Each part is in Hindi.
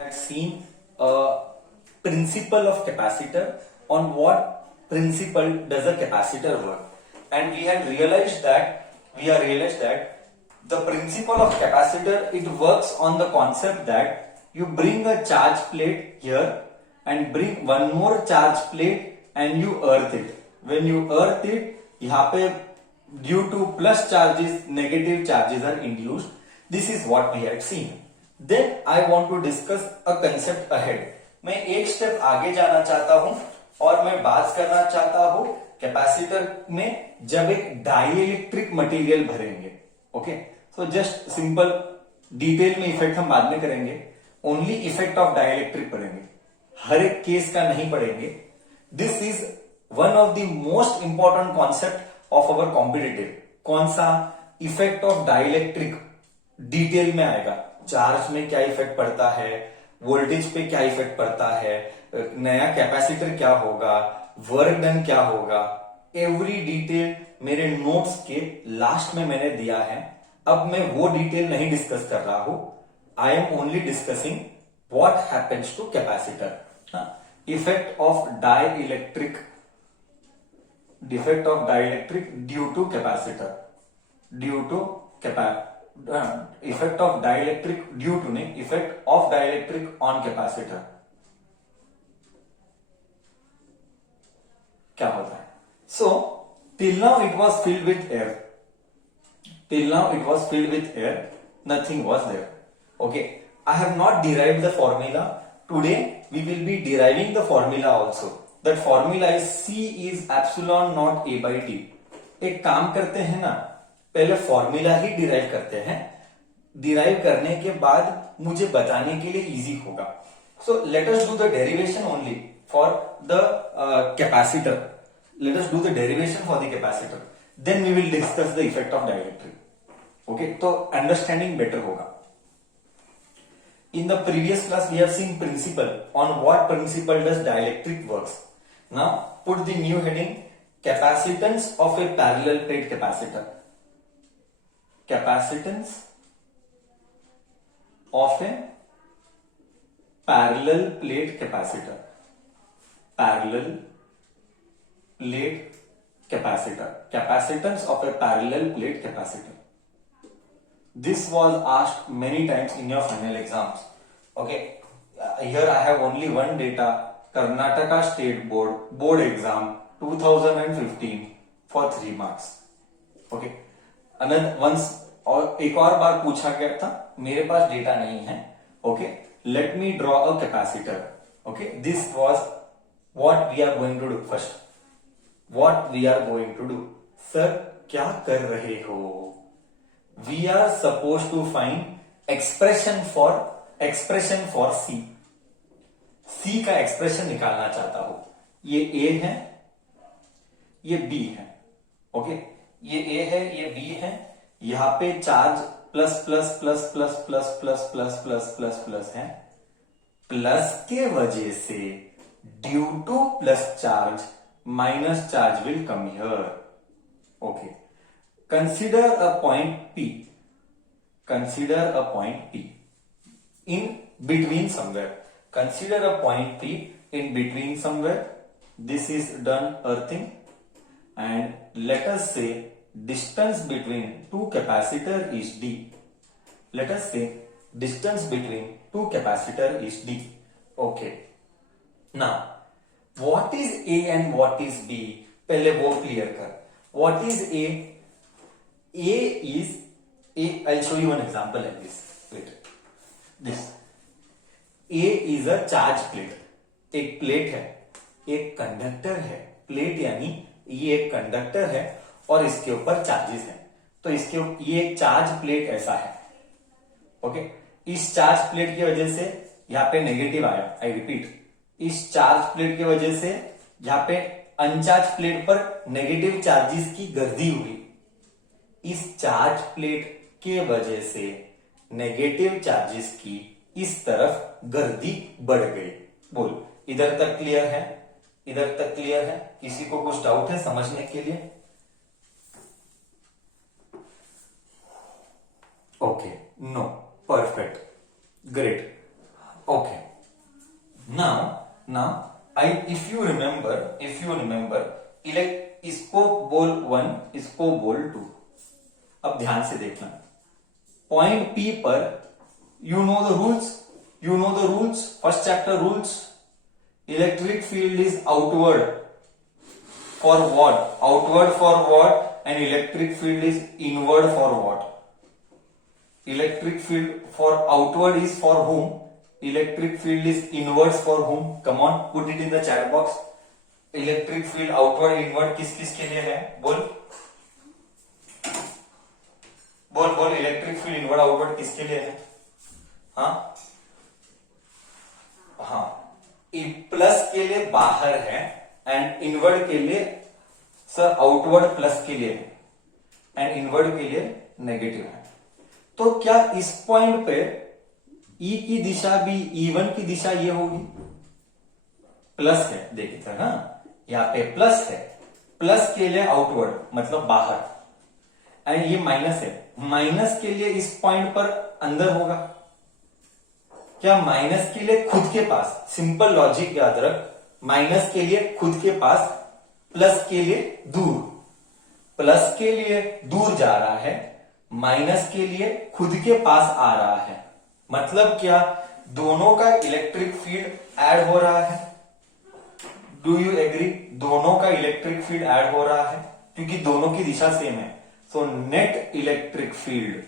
had seen a principle of capacitor. On what principle does a capacitor work? And we realized that the principle of capacitor, it works on the concept that you bring a charge plate here and bring one more charge plate and you earth it. When you earth it, यहाँ पे due to plus charges, negative charges are induced. This is what we had seen. Then I want to discuss a concept ahead. मैं एक स्टेप आगे जाना चाहता हूं और मैं बात करना चाहता हूं कैपेसिटर में जब एक डाइइलेक्ट्रिक मटेरियल भरेंगे. Okay, so just simple detail में इफेक्ट हम बाद में करेंगे. ओनली इफेक्ट ऑफ डाइइलेक्ट्रिक पढ़ेंगे, हर एक केस का नहीं पढ़ेंगे. This is one of the most important concept of our competitive. कौन सा? इफेक्ट ऑफ डाइइलेक्ट्रिक डिटेल में आएगा. चार्ज में क्या इफेक्ट पड़ता है, वोल्टेज पे क्या इफेक्ट पड़ता है, नया कैपेसिटर क्या होगा, वर्क डन क्या होगा, एवरी डिटेल मेरे नोट्स के लास्ट में मैंने दिया है. अब मैं वो डिटेल नहीं डिस्कस कर रहा हूं. I am only discussing what happens to capacitor. Effect of dielectric due to capacitor, effect of dielectric on capacitor. क्या होता है? So till now it was filled with air, nothing was there. Okay, I have not derived the formula. Today we will be deriving the formula also. That formula is C is epsilon naught A by T. एक काम करते हैं ना, पहले फॉर्मूला ही डिराइव करते हैं. डिराइव करने के बाद मुझे बताने के लिए इजी होगा. So let us do the derivation only for the capacitor. Let us do the derivation for the capacitor, then we will discuss the effect of dielectric. Okay, तो अंडरस्टैंडिंग बेटर होगा. In the previous class, we have seen principle. On what principle does dielectric works? Now, put the new heading: capacitance of a parallel plate capacitor. Capacitance of a parallel plate capacitor. Parallel plate capacitor. Capacitance of a parallel plate capacitor. This was asked many times in your final exams. Okay, here I have only one data: Karnataka State Board exam 2015 for 3 marks. Okay, once और एक और बार पूछा गया था, मेरे पास डेटा नहीं है. Okay, let me draw a capacitor. Okay, this was what we are going to do first. What we are going to do? Sir, क्या कर रहे हो? We are supposed to find expression for C. C का एक्सप्रेशन निकालना चाहता हूं. ये A है, ये B है. ओके, ये A है, ये B है. यहां पे charge plus plus plus plus plus plus plus plus plus plus है. प्लस के वजह से due two plus charge minus charge will come here. Okay, consider a point P. Consider a point P in between somewhere. Consider a point P in between somewhere. This is done earthing, and let us say distance between two capacitor is D. Let us say distance between two capacitor is D. Okay. Now, what is A and what is B? पहले वो clear कर. What is A? A is I'll show you one example like this. Wait, this A is a charge plate. एक प्लेट है, एक कंडक्टर है. प्लेट यानी ये एक कंडक्टर है और इसके ऊपर चार्जेस हैं. तो ये एक चार्ज प्लेट ऐसा है. ओके, इस चार्ज प्लेट की वजह से यहाँ पे नेगेटिव आया. आई रिपीट, इस चार्ज प्लेट की वजह से यहाँ पे अनचार्ज प्लेट पर नेगेटिव चार्जेस की गर्दी हुई. इस चार्ज प्लेट के वजह से नेगेटिव चार्जेस की इस तरफ गर्दी बढ़ गई. बोल, इधर तक क्लियर है? इधर तक क्लियर है? किसी को कुछ डाउट है समझने के लिए? Okay, no, perfect, great. Okay. Now, if you remember, इसको बोल 1, इसको बोल 2. अब ध्यान से देखना. पॉइंट P पर you know the rules, first chapter rules. Electric field is outward for what? Outward for what? And electric field is inward for what? Electric field for outward is for whom? Electric field is inwards for whom? Come on, put it in the chat box. Electric field outward inward किस किस के लिए है? बोल इलेक्ट्रिक फील्ड इनवर्ड आउटवर्ड किसके लिए है? हाँ, प्लस के लिए बाहर है एंड इनवर्ड के लिए सर आउटवर्ड प्लस के लिए है एंड इनवर्ड के लिए नेगेटिव है. तो क्या इस पॉइंट पे E की दिशा भी E1 की दिशा ये होगी? प्लस है, देखिए था ना, यहाँ पे प्लस है, प्लस के लिए आउटवर्ड मतलब बाहर एंड ये माइनस है, माइनस के लिए इस पॉइंट पर अंदर होगा. क्या माइनस के लिए खुद के पास? सिंपल लॉजिक याद रख, माइनस के लिए खुद के पास, प्लस के लिए दूर. प्लस के लिए दूर जा रहा है, माइनस के लिए खुद के पास आ रहा है. मतलब क्या? दोनों का इलेक्ट्रिक फील्ड ऐड हो रहा है. Do you agree? दोनों का इलेक्ट्रिक फील्ड ऐड हो रहा है क्योंकि दोनों की दिशा सेम है. So net electric field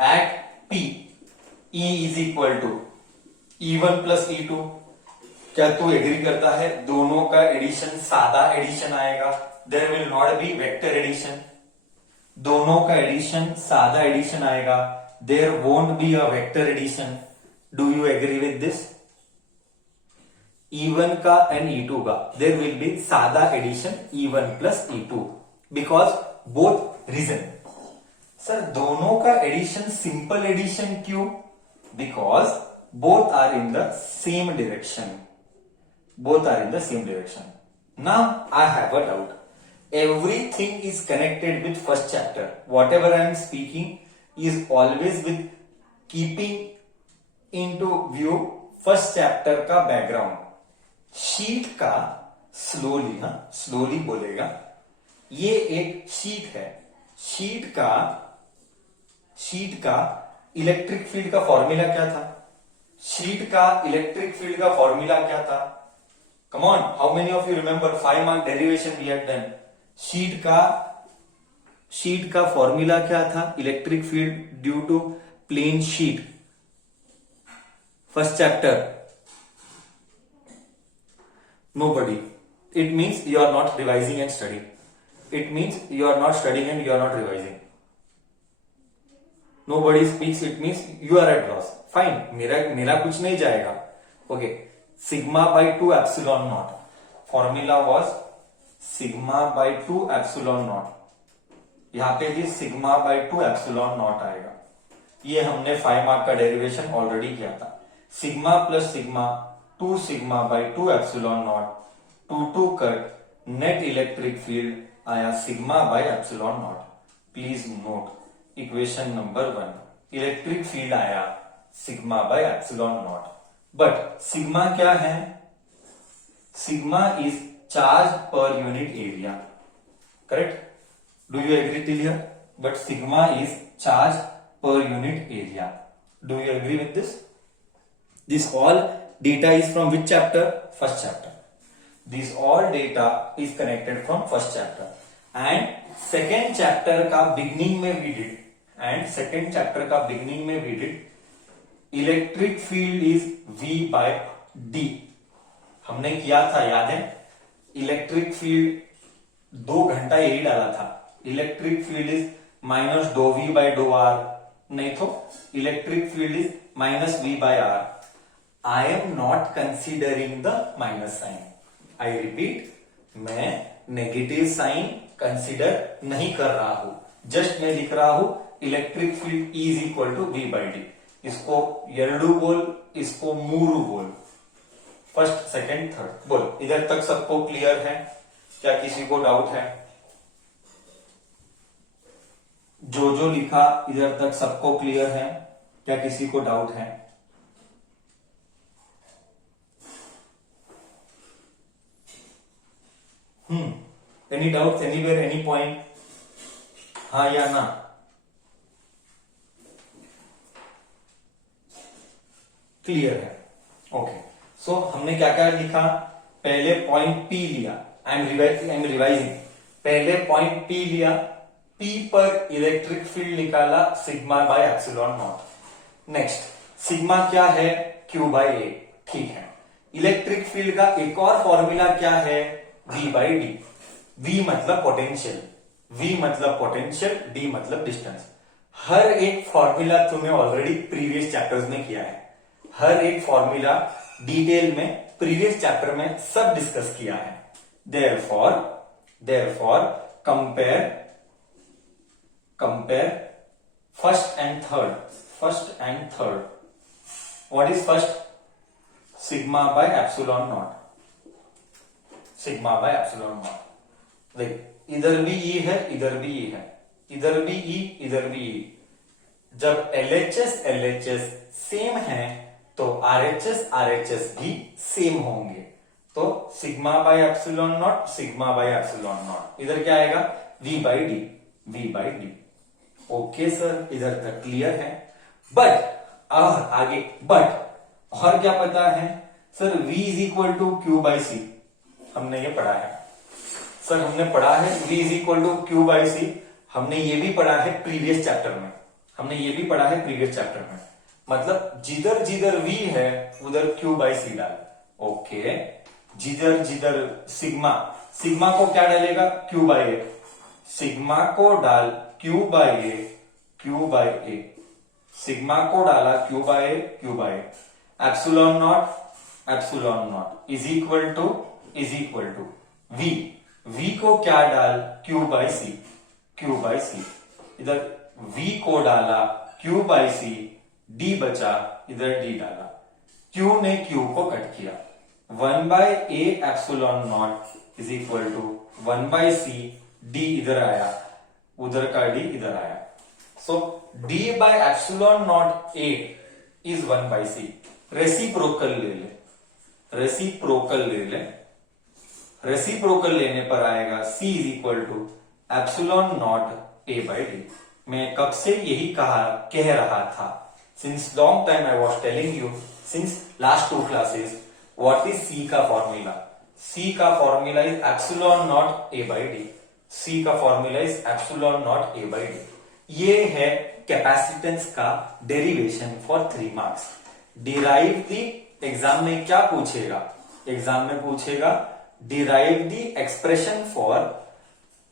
at P E is equal to E1 plus E2. क्या तू एग्री करता है? दोनों का एडिशन सादा एडिशन आएगा. There will not be vector addition. दोनों का एडिशन सादा एडिशन आएगा. There won't be a vector addition. Do you agree with this? E1 का एंड E2 का देयर विल बी सादा addition E1 plus E2 because both region. Sir दोनों का एडिशन सिंपल एडिशन क्यों? Because both are in the same direction. Now I have a doubt. Everything is connected with first chapter. Whatever I am speaking is always with keeping into view first chapter का background. शीट का स्लोली बोलेगा. ये एक शीट है. शीट का इलेक्ट्रिक फील्ड का फॉर्मूला क्या था? Come on, how many of you remember 5 mark derivation we had done? Sheet का फॉर्मूला क्या था? Electric field due to plane sheet. First chapter. Nobody. It means you are not revising and studying. It means you are not studying and you are not revising. Nobody speaks. It means you are at loss. Fine. मेरा कुछ नहीं जाएगा. Okay. Sigma by 2 epsilon naught. Formula was sigma by 2 epsilon naught. यहाँ पे भी sigma by 2 epsilon naught आएगा. ये हमने 5 मार्क का डेरिवेशन ऑलरेडी किया था. Sigma plus sigma 2 sigma by 2 epsilon naught. 2 कट नेट इलेक्ट्रिक फील्ड आया sigma by epsilon naught. Please note equation number 1. Electric field आया sigma by epsilon naught. But sigma क्या है? Sigma is charge per unit area. Correct? Do you agree till here? But sigma is charge per unit area. Do you agree with this? This all data is from which chapter? First chapter. This all data is connected from first chapter. And second chapter का beginning में we did. Electric field is V by D. हमने किया था, याद है? इलेक्ट्रिक फील्ड 2 घंटा यही डाला था. Electric field is minus do V by do R. नहीं तो electric field is minus V by R. I am not considering the minus sign. I repeat, मैं नेगेटिव साइन कंसिडर नहीं कर रहा हूं. जस्ट मैं लिख रहा हूं electric field E is equal to V by D. इसको यरडू बोल, इसको मूरू बोल. फर्स्ट, सेकंड, थर्ड बोल. इधर तक सबको क्लियर है? क्या किसी को डाउट है? जो जो लिखा इधर तक सबको क्लियर है? क्या किसी को डाउट है? Any doubt anywhere, any point? हाँ या ना? क्लियर है? ओके। सो हमने क्या क्या लिखा? पहले पॉइंट पी लिया, आई एम रिवाइजिंग। पहले पॉइंट पी लिया, पी पर इलेक्ट्रिक फील्ड निकाला sigma bye epsilon not. Next, sigma क्या है? क्यू बाय ए। ठीक है। इलेक्ट्रिक फील्ड का एक और फॉर्मूला क्या है? V by D. वी मतलब पोटेंशियल, वी मतलब पोटेंशियल, डी मतलब डिस्टेंस। हर एक फॉर्मूला तुम्हें ऑलरेडी प्रीवियस चैप्टर्स में किया है, हर एक फॉर्मूला डिटेल में प्रीवियस चैप्टर में सब डिस्कस किया है। Therefore compare first and third. What is first? Sigma bye epsilon not, sigma bye epsilon not. देख, इधर भी ई है, इधर भी ई है, इधर भी ई, इधर भी ई। जब LHS सेम है तो RHS भी सेम होंगे। तो sigma bye epsilon not, sigma bye epsilon not, इधर क्या आएगा? V by D. Okay sir, इधर तक क्लियर है। बट और आगे, और क्या पता है sir? V is equal to Q by C. हमने ये पढ़ा है सर, हमने पढ़ा है V is equal to Q by C. हमने ये भी पढ़ा है प्रीवियस चैप्टर में, मतलब जिधर जिधर V है उधर Q बाई सी डाल। ओके, जिधर जिधर सिग्मा को क्या डालेगा? Q by A. सिग्मा को डाल Q बाई ए, सिग्मा को डाला Q by A. Epsilon naught is equal to V को क्या डाल? Q by C. इधर V को डाला Q बाई सी, D बचा, इधर D डाला। Q ने Q को कट किया। 1 by A epsilon naught is equal to 1 by C, D इधर आया, उधर का D इधर आया। So D by epsilon naught A is 1 by C. Reciprocal लेने पर आएगा C is equal to epsilon naught A by D. मैं कब से यही कह रहा था, since long time I was telling you, since last 2 classes, what is C का फॉर्मूला? C का formula is epsilon naught A by D. C का formula is epsilon naught A by D. ये है कैपेसिटेंस का derivation for 3 marks. Derive the, exam में क्या पूछेगा? एग्जाम में पूछेगा derive the expression for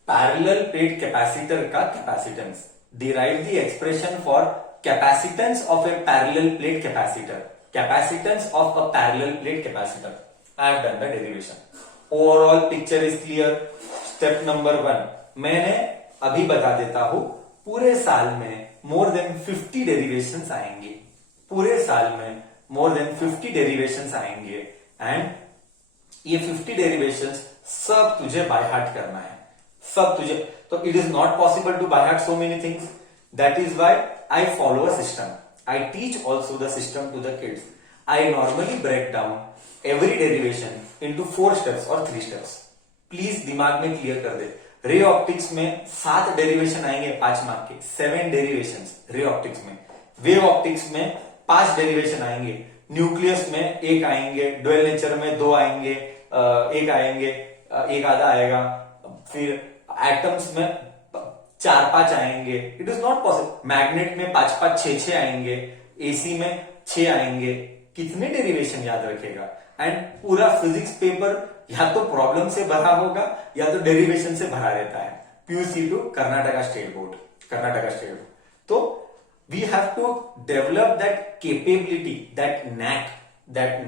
parallel plate capacitor का capacitance. Derive the expression for capacitance of a parallel plate capacitor. Capacitance of a parallel plate capacitor. I have done the derivation. Overall picture is clear. Step number 1. मैंने अभी बता देता हूं, पूरे साल में more than 50 derivations आएंगे। पूरे साल में more than 50 derivations आएंगे and ये 50 derivations सब तुझे बाय हार्ट करना है, सब तुझे। तो it is not possible to by heart so many things. That is why I follow a system. I teach also the system to the kids. I normally break down every derivation into 4 steps or 3 steps. Please दिमाग में क्लियर कर दे। रे ऑप्टिक्स में 7 डेरिवेशन आएंगे 5 मार्क के, 7 डेरिवेशंस रे ऑप्टिक्स में। वेव ऑप्टिक्स में 5 डेरिवेशन आएंगे, न्यूक्लियस में 1 आएंगे, डुअल नेचर में 2 आएंगे, 1 आएंगे, 1 आधा आएगा, फिर एटम्स में 4-5 आएंगे। It is not possible. Magnet में 5-5, 6-6 आएंगे, एसी में 6 आएंगे। कितने डेरिवेशन याद रखेगा? एंड पूरा फिजिक्स पेपर या तो प्रॉब्लम से भरा होगा या तो डेरिवेशन से भरा रहता है। PUC to Karnataka state board. तो we have to develop that capability, that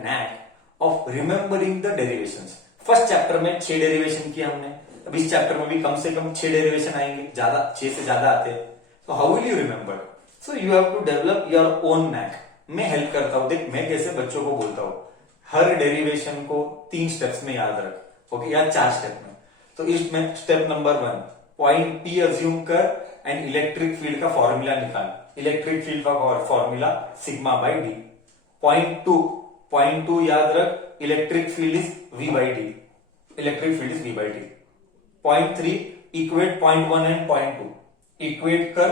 knack of remembering the derivations. First chapter में 6 डेरिवेशन किया हमने, अब इस चैप्टर में भी कम से कम 6 डेरिवेशन आएंगे, 6 से ज्यादा आते हैं। तो how will you remember? So you have to develop your own knack. मैं हेल्प करता हूं। देख, मैं कैसे बच्चों को बोलता हूं, हर डेरिवेशन को 3 स्टेप्स में याद रख, ओके, या 4 स्टेप में। तो इसमें step number 1, point P assume कर, एंड इलेक्ट्रिक फील्ड का फॉर्मूला निकाल। इलेक्ट्रिक फील्ड का formula sigma by D. Point two याद रख, electric field is V by D. Electric field is V by D. Point 3 equate point 1 and point 2 equate कर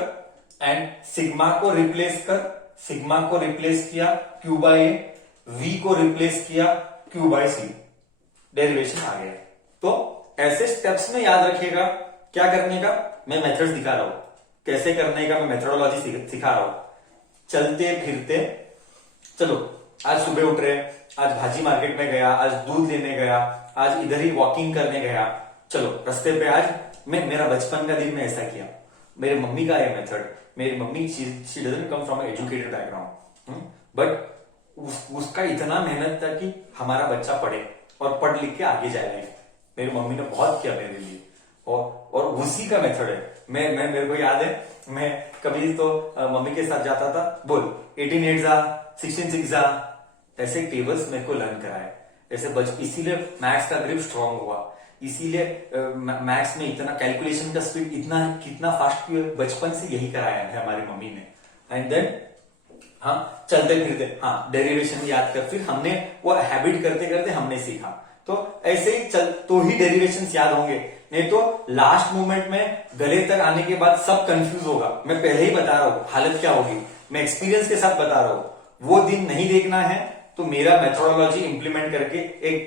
एंड सिग्मा को रिप्लेस कर। सिग्मा को रिप्लेस किया Q बाई ए, V को रिप्लेस किया Q बाई सी, डेरिवेशन आ गया। तो ऐसे स्टेप्स में याद रखिएगा क्या करने का, मैं मेथड्स दिखा रहा हूं, कैसे करने का मैं मेथोडोलॉजी सिखा रहा हूं। चलते फिरते, चलो आज सुबह उठ रहे, आज भाजी मार्केट में गया, आज दूध लेने गया, आज इधर ही वॉकिंग करने गया, चलो रास्ते पे आज मेरा बचपन का दिन में ऐसा किया। मेरी मम्मी का है मेथड, मेरी mummy she doesn't come from educated background, but उसका इतना मेहनत था कि हमारा बच्चा पढ़े और पढ़ लिख के आगे जाए। मेरी मम्मी ने बहुत किया मेरे लिए, और उसी का मेथड है। मैं मेरे को याद है, मैं कभी तो मम्मी के साथ जाता था, बोल 18 8 जा, 16 6 जा, ऐसे टेबल्स मेरे को लर्न कराए। ऐसे इसीलिए मैथ्स का ग्रिप स्ट्रांग हुआ, इसीलिए मैथ्स में इतना कैलकुलेशन का स्पीड इतना कितना फास्ट हुआ, बचपन से यही कराया है हमारी मम्मी ने। एंड देन हाँ चलते फिरते, हाँ डेरिवेशन याद कर, फिर हमने वो हैबिट करते करते हमने सीखा। तो ऐसे ही तो ही डेरिवेशन याद होंगे, नहीं तो लास्ट मोमेंट में गले तक आने के बाद सब कंफ्यूज होगा। मैं पहले ही बता रहा हूं हालत क्या होगी, मैं एक्सपीरियंस के साथ बता रहा हूं। वो दिन नहीं देखना है तो मेरा मेथोडोलॉजी इंप्लीमेंट करके एक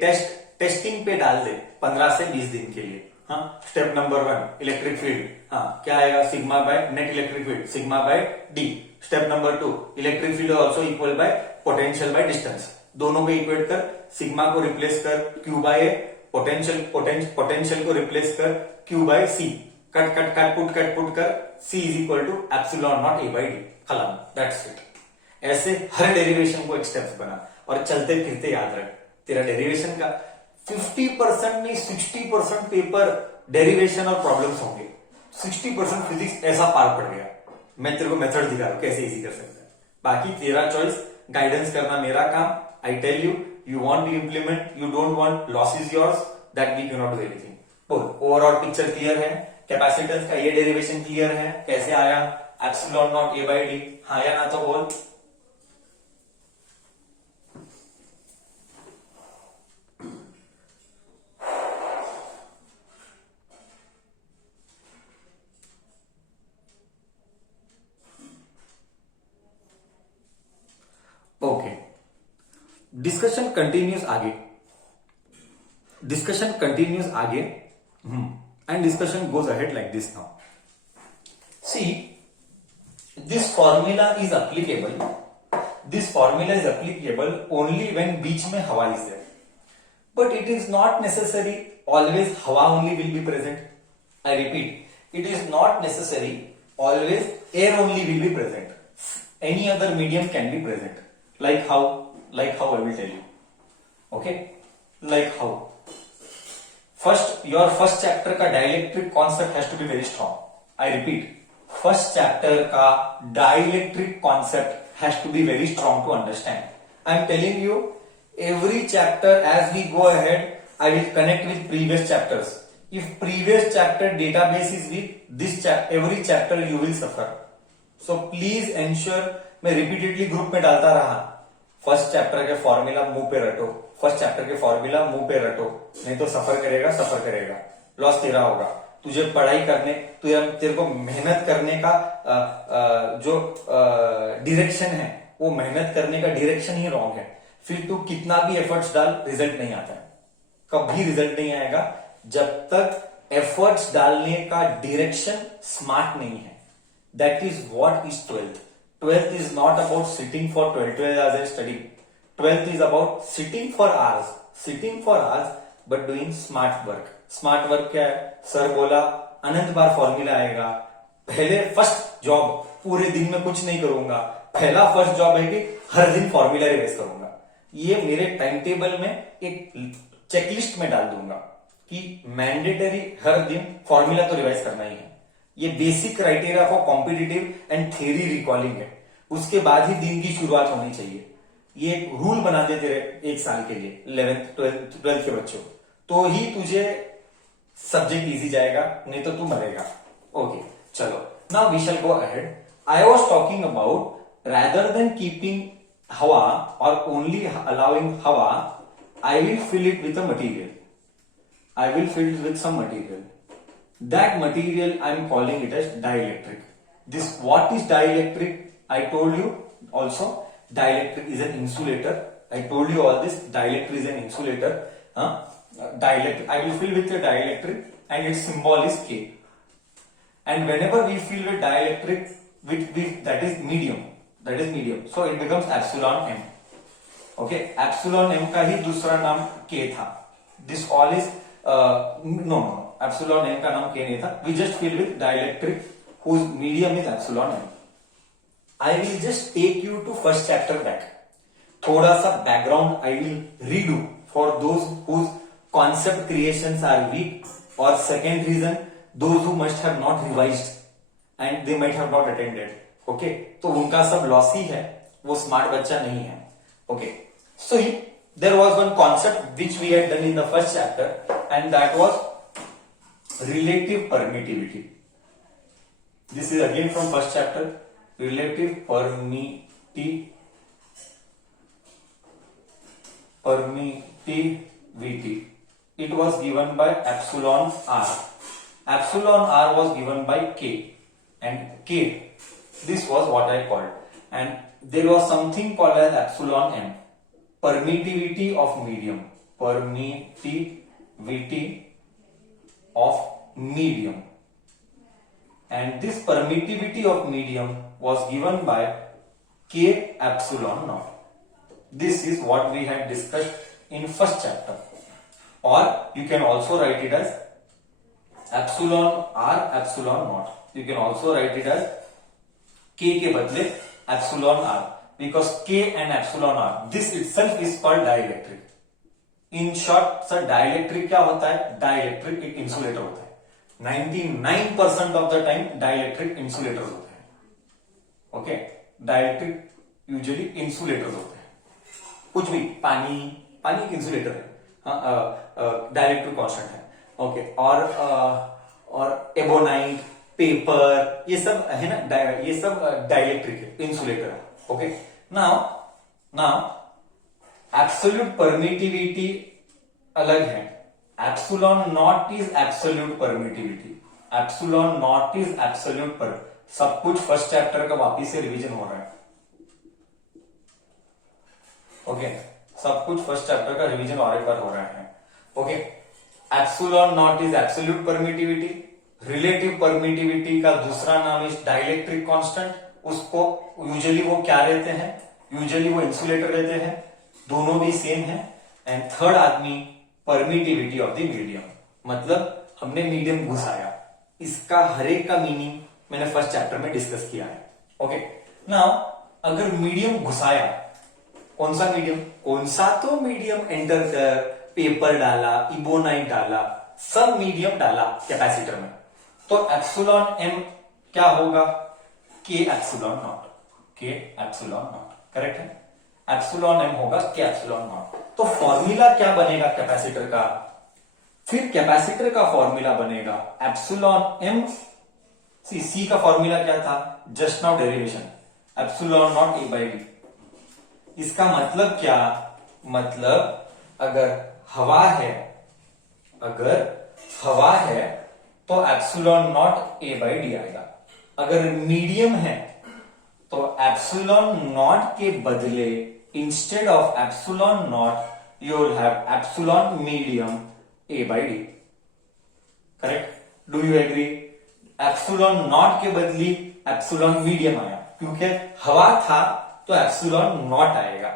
टेस्टिंग पे डाल दे 15 से 20 दिन के लिए। हाँ, स्टेप नंबर 1 इलेक्ट्रिक फील्ड, हाँ क्या आएगा, sigma by net electric field, sigma by D. Step number 2 electric field also equal by potential by distance, दोनों को इक्वेट कर, सिग्मा को रिप्लेस कर Q बाय ए, पोटेंशियल को रिप्लेस कर Q by C, cut put कर, C is equal to epsilon naught A by D, खत्म, दैट्स इट। ऐसे हर डेरिवेशन को एक स्टेप्स बना और चलते फिरते याद रख, तेरा डेरिवेशन का 50% नहीं 60% पेपर डेरिवेशन और प्रॉब्लम्स होंगे, 60% फिजिक्स ऐसा पार पड़ गया। मैं तेरे को मेथड दिखा रहा हूं कैसे इजी कर सकता है, बाकी तेरा चॉइस, गाइडेंस करना मेरा काम। I tell you, you want to implement, you don't want, loss is yours, that we cannot do anything। बोल, ओवरऑल पिक्चर क्लियर है, कैपेसिटेंस का ये डेरिवेशन क्लियर है, कैसे आया, epsilon naught A by D, हाँ या ना तो बोल। ओके, डिस्कशन कंटिन्यूस आगे, and discussion goes ahead like this now. See, this formula is applicable only when बीच में हवा is there, but it is not necessary always हवा only will be present. I repeat, it is not necessary always air only will be present, any other medium can be present. Like how I will tell you. Okay, like how. Your first chapter का dielectric concept has to be very strong. I repeat, first chapter का dielectric concept has to be very strong to understand. I am telling you, every chapter as we go ahead, I will connect with previous chapters. If previous chapter database is weak, every chapter you will suffer. So please ensure, मैं रिपीटेडली ग्रुप में डालता रहा, फर्स्ट चैप्टर के फॉर्मूला मुंह पे रटो, फर्स्ट चैप्टर के फॉर्मूला मुंह पे रटो, नहीं तो सफर करेगा, लॉस तेरा होगा। तुझे पढ़ाई करने, तेरे को मेहनत करने का जो डायरेक्शन है, वो मेहनत करने का डायरेक्शन ही रॉन्ग है। फिर तू कितना भी एफर्ट्स डाल, रिजल्ट नहीं आता है, कभी रिजल्ट नहीं आएगा जब तक एफर्ट्स डालने का डायरेक्शन स्मार्ट नहीं है। That is what is 12th। 12th is not about sitting for 12 hours and studying. 12th is about sitting for hours but doing smart work. Smart work क्या है? सर बोला अनंत बार फॉर्मूला आएगा, पहले फर्स्ट जॉब पूरे दिन में कुछ नहीं करूंगा, पहला फर्स्ट जॉब है कि हर दिन फॉर्मूला रिवाइज करूंगा। ये मेरे टाइम टेबल में एक चेकलिस्ट में डाल दूंगा कि मैंडेटरी हर दिन फॉर्मूला तो रिवाइज करना ही है। ये basic criteria for competitive and theory recalling है, उसके बाद ही दिन की शुरुआत होनी चाहिए। ये एक रूल बना देते रहे एक साल के लिए 11th 12th के बच्चों, तो ही तुझे सब्जेक्ट इजी जाएगा, नहीं तो तू मरेगा। ओके चलो, Now we shall go ahead. I was talking about rather than keeping hawa or only allowing hawa, I will fill it with a material. I will fill it with some material. That material I am calling it as dielectric. This what is dielectric? I told you also dielectric is an insulator. I told you all this. Dielectric is an insulator. Dielectric. I will fill with a dielectric and its symbol is K. And whenever we fill with dielectric with that is medium. So it becomes epsilon m. Okay, epsilon m का ही दूसरा नाम K था. This all is no. Epsilon m का नाम K नहीं था. We just fill with dielectric whose medium is epsilon m. I will just take you to first chapter back. थोड़ा सा background I will redo for those whose concept creations are weak, or second reason those who must have not revised and they might have not attended. Okay, तो उनका सब loss ही है, वो smart बच्चा नहीं है. Okay, so there was one concept which we had done in the first chapter and that was relative permittivity. This is again from first chapter. Relative permittivity. It was given by epsilon r. Epsilon r was given by K, and K, this was what I called, and there was something called as epsilon m, permittivity of medium. And this permittivity of medium was given by K epsilon naught. This is what we had discussed in first chapter, or you can also write it as epsilon r epsilon naught. You can also write it as K के बदले epsilon r, because K and epsilon r, this itself is called dielectric. In short, sir, dielectric क्या होता है? Dielectric एक insulator होता है. 99% of the time dielectric insulators होते हैं. Okay, dielectric usually insulators होते हैं. कुछ भी, पानी इंसुलेटर है, डाइलेक्ट्रिक कांस्टेंट है. ओके, और एबोनाइट, पेपर, ये सब है ना, ये सब डाइलेक्ट्रिक है, इंसुलेटर है. ओके, नाउ एब्सोल्यूट परमिटिविटी अलग है. Epsilon naught is absolute permittivity. Epsilon naught is absolute पर. सब कुछ फर्स्ट चैप्टर का वापिस से रिवीजन हो रहा है. ओके, सब कुछ फर्स्ट चैप्टर का रिवीजन और एक बार हो रहा है. Okay, epsilon naught is absolute permittivity. Relative permittivity का दूसरा नाम इज डाइलेक्ट्रिक कांस्टेंट. उसको यूजुअली वो क्या रहते हैं? यूजुअली वो इंसुलेटर रहते हैं. दोनों भी सेम है. एंड थर्ड आदमी परमिटिविटी ऑफ द मीडियम. मतलब हमने मीडियम घुसाया. इसका हरेक का मीनिंग मैंने फर्स्ट चैप्टर में डिस्कस किया है. ओके, नाउ अगर मीडियम घुसाया, कौन सा मीडियम? कौन सा तो मीडियम एंटर कर, पेपर डाला, इबोनाइट डाला, सब मीडियम डाला कैपेसिटर में, तो एप्सिलॉन एम क्या होगा? के एप्सिलॉन नॉट. के एप्सिलॉन नॉट करेक्ट है. एप्सिलॉन एम होगा के एप्सिलॉन नॉट. तो फॉर्मूला क्या बनेगा कैपेसिटर का? फिर कैपेसिटर का फॉर्मूला बनेगा एप्सिलॉन एम. सी का फॉर्मूला क्या था? Just now derivation, epsilon naught A by D. इसका मतलब क्या? मतलब अगर हवा है तो epsilon naught A by D आएगा. अगर मीडियम है तो एप्सिलॉन नॉट के बदले instead of epsilon naught you will have epsilon medium A by D. Correct? Do you agree? Epsilon naught के बदली एप्सिलॉन मीडियम आया, क्योंकि हवा था तो एप्सिलॉन नॉट आएगा,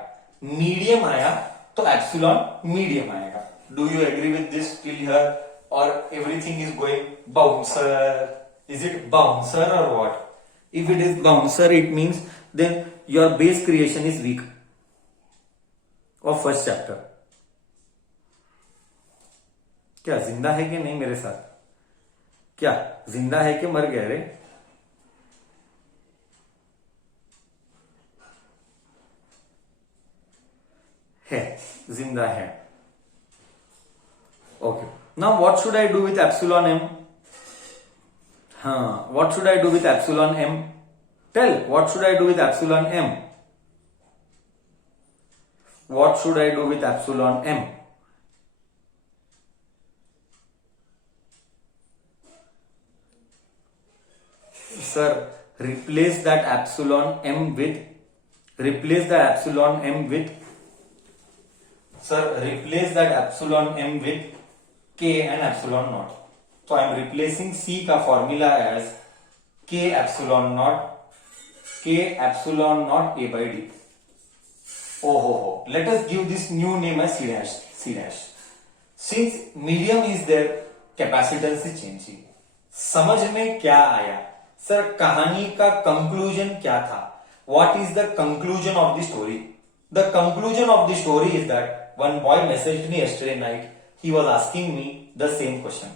मीडियम आया तो एप्सिलॉन मीडियम आएगा. Do you agree with this till here, और everything is going bouncer? Is it bouncer और what? If it is bouncer it means then your base creation is weak of first chapter. क्या जिंदा है कि नहीं मेरे साथ? क्या जिंदा है कि मर गए रे? है, जिंदा है. Okay, now what should I do with epsilon M? What should I do with epsilon m? Tell, what should I do with epsilon m? What should I do with epsilon m? Sir, replace that epsilon m with k and epsilon naught. So I am replacing c का formula as k epsilon naught a by d. Let us give this new name as c dash. Since medium is there, capacitance is changing. समझ में क्या आया? सर, कहानी का कंक्लूजन क्या था? What is the conclusion of the story? The conclusion of the story is that one boy messaged me yesterday night. He was asking me the same question.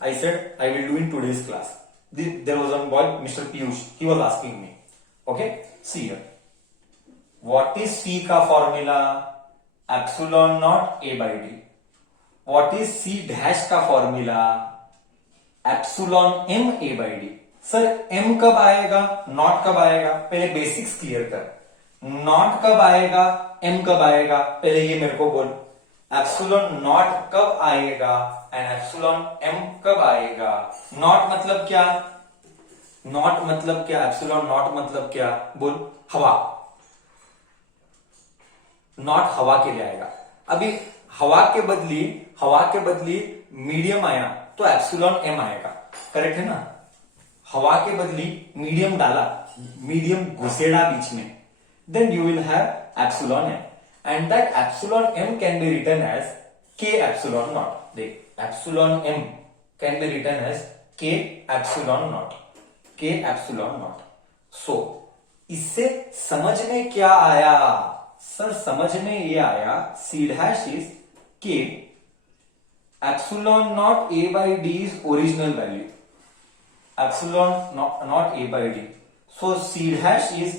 I said I will do in today's class. There was one boy, Mr. Piyush. He was asking me. Okay, see here. What is C का formula? Epsilon naught a by d. What is C dash का formula? Epsilon m a by d. Sir, m कब आएगा, नॉट कब आएगा? पहले बेसिक्स क्लियर कर. नॉट कब आएगा, m कब आएगा? पहले ये मेरे को बोल. एप्सिलॉन नॉट कब आएगा एंड एप्सिलॉन m कब आएगा? नॉट मतलब क्या? एप्सिलॉन नॉट मतलब क्या? बोल. हवा. नॉट हवा के लिए आएगा. अभी हवा के बदली मीडियम आया तो एप्सिलॉन m आएगा. करेक्ट है ना? हवा के बदली मीडियम डाला, मीडियम घुसेड़ा बीच में, then you will have epsilon m, and that epsilon m can be written as k epsilon naught. देख, epsilon m can be written as k epsilon naught. So इससे समझ में क्या आया? सर, समझ में ये आया c dash is k epsilon naught a by d is original value. Epsilon not a by d. So c dash is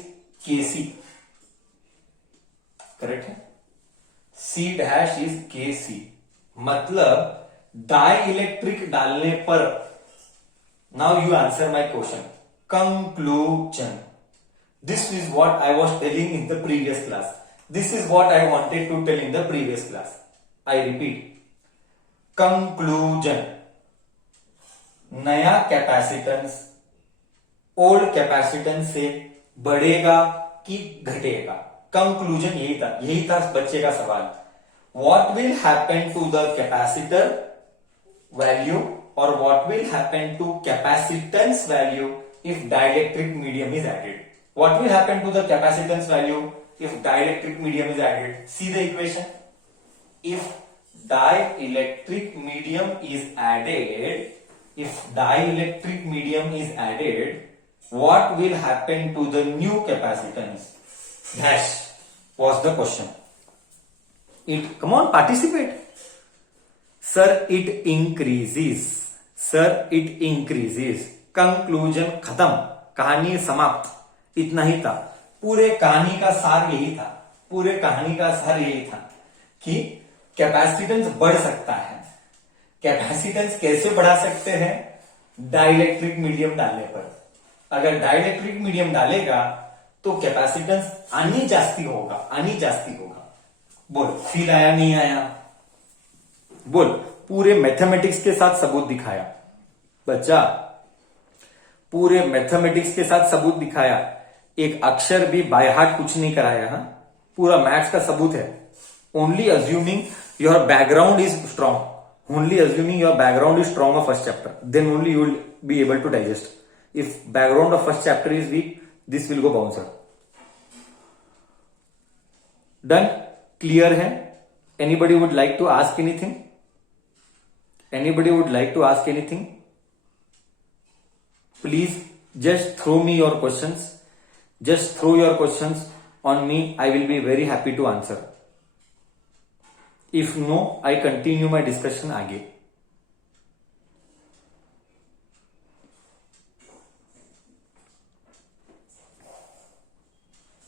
kc. Correct है? c dash is kc. मतलब डाई इलेक्ट्रिक डालने पर. Now you answer my question. Conclusion. This is what I was telling in the previous class. This is what I wanted to tell in the previous class. I repeat. Conclusion. नया कैपेसिटेंस ओल्ड कैपेसिटेंस से बढ़ेगा कि घटेगा? कंक्लूजन यही था बच्चे का सवाल. What will happen to the capacitor value और what will happen to capacitance value if dielectric medium is added? What will happen to the capacitance value if dielectric medium is added? See the equation. If dielectric medium is added, what will happen to the new capacitance? Dash was the question. Come on, participate. Sir, it increases. Conclusion खत्म, कहानी समाप्त. इतना ही था. पूरे कहानी का सार यही था कि कैपेसिटेंस बढ़ सकता है. कैपेसिटेंस कैसे बढ़ा सकते हैं? डाइलेक्ट्रिक मीडियम डालने पर. अगर डाइलेक्ट्रिक मीडियम डालेगा तो कैपेसिटेंस आनी जास्ती होगा. बोल, फील आया नहीं आया? बोल. पूरे मैथमेटिक्स के साथ सबूत दिखाया बच्चा, पूरे मैथमेटिक्स के साथ सबूत दिखाया. एक अक्षर भी बाय हार्ट कुछ नहीं कराया. पूरा मैथ्स का सबूत है. Only assuming your background is strong. Only assuming your background is strong of first chapter, then only you will be able to digest. If background of first chapter is weak, this will go bouncer. Done? Clear है? Anybody would like to ask anything? Please just throw me your questions. Just throw your questions on me. I will be very happy to answer. If no, I continue my discussion आगे.